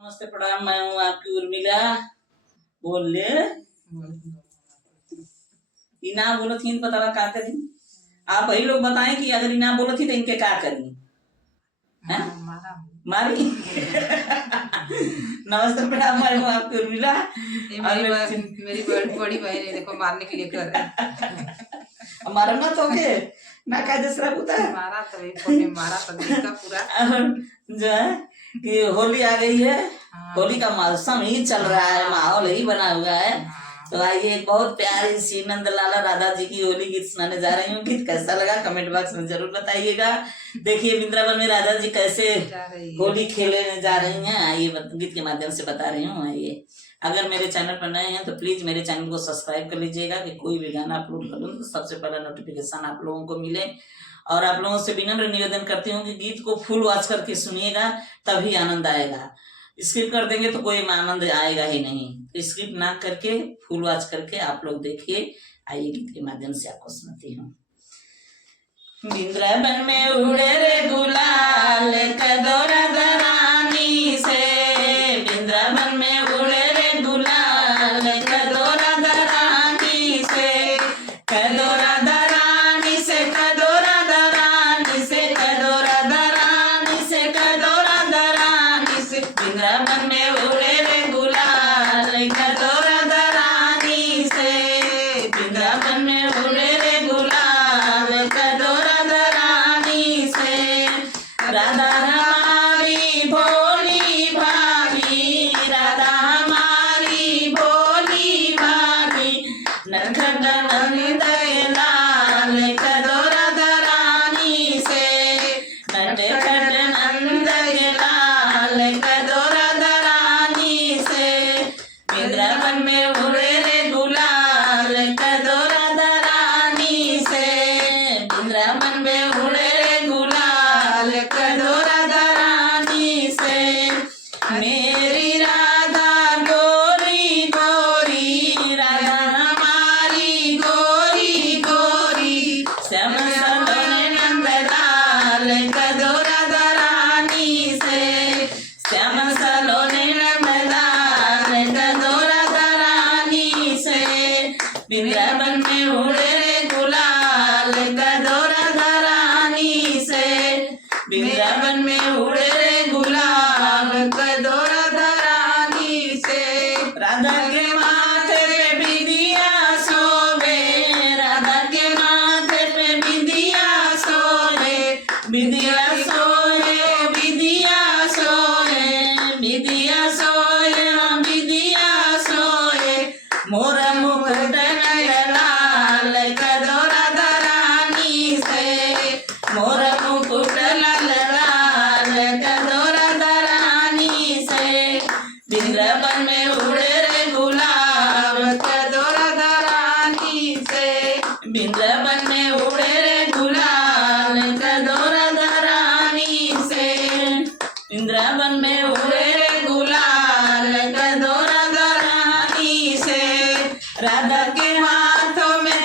नमस्ते प्रणाम। मैं हूँ आपकी उर्मिला। बोल ले इना बोलो थी पता का करी। आप वही लोग बताएं कि अगर इना बोलो थी तो इनके क्या करी है? मारी नमस्ते प्रणाम। मैं हूँ आपकी उर्मिला। मेरी बड़ी बहन है, देखो मारने के लिए कर हमारा ना तो के ना का दूसरा पुता मारा तो मारा तो देखा पूरा। जो है कि होली आ गई है। होली का मौसम ही चल रहा है, माहौल ही बना हुआ है। तो आइए एक बहुत प्यारी सी नंदलाला राधा जी की होली गीत सुनाने जा रही हूँ। गीत कैसा लगा कमेंट बॉक्स में जरूर बताइएगा। देखिए वृंदावन में राधा जी कैसे होली खेलने जा रही हैं, आइए गीत के माध्यम से बता रही हूँ। आइए, अगर मेरे चैनल पर नए हैं तो प्लीज मेरे चैनल को सब्सक्राइब कर लीजिएगा कि कोई भी गाना अपलोड करूँ तो सबसे पहला नोटिफिकेशन आप लोगों को मिले। और आप लोगों से विनम्र निवेदन करती हूँ कि गीत को फुल वॉच करके सुनिएगा, तभी आनंद आएगा। स्किप कर देंगे तो कोई आनंद आएगा ही नहीं। तो स्किप ना करके फुल वॉच करके आप लोग देखिए। आइए गीत के माध्यम से आपको सुनाती हूँ। वृंदावन में उड़े रे गुलाल कदोरा दरानी से, वृंदावन में उड़े रे गुलाल कदोरा दरानी से, कदोरा दरानी से, कदोरा दरानी से, कदोरा दरानी से, कदोरा दरानी से, वृंदावन में उड़े रे गुलाल कदोरा दरानी से, वृंदावन में उड़े रे गुलाल कदोरा राधा हमारी भोली भागी, राधा हमारी भोली भागी, नंद नंद लाल कदोरा दरानी से, नंद नंद लाल कदोरा दरानी से, वृंदावन में उड़े रे गुलाल कदोरा दरानी से, वृंदावन में उड़े कदोरा दरानी से, मेरी राधा गोरी गोरी, राधा हमारी गोरी गोरी, श्याम सलोने नंदलाल कदोरा दरानी से, श्याम सलोने नंदलाल कदोरा दरानी से, वृंदावन में उड़े रे गुलाल कदोरा दरानी से, वृंदावन में उड़े रे गुलाल कदोरा दरानी से, राधा के माथे पे बिंदिया सोवे, राधा के माथे पे बिंदिया सोवे, बिंदिया सोए बिंदिया सोए, बिंदिया सोए बिंदिया सोए, मोरा मुकुट लाल कदोरा दरानी से, मोरा मुकुट वृंदावन में उड़े रे गुलाब कदोरा दरानी से, वृंदावन में उड़े रे गुलाब कदोरा दरानी से, वृंदावन में उड़े रे गुलाल कदोरा दरानी से, राधा के हाथों में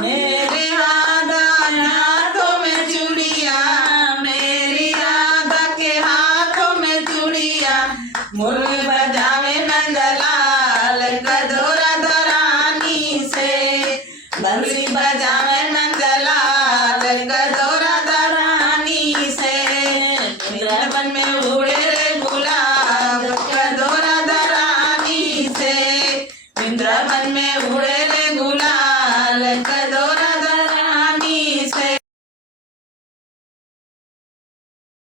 मेरे हाथों में चूड़िया, मेरी राधा के हाथों में चूड़िया, मोर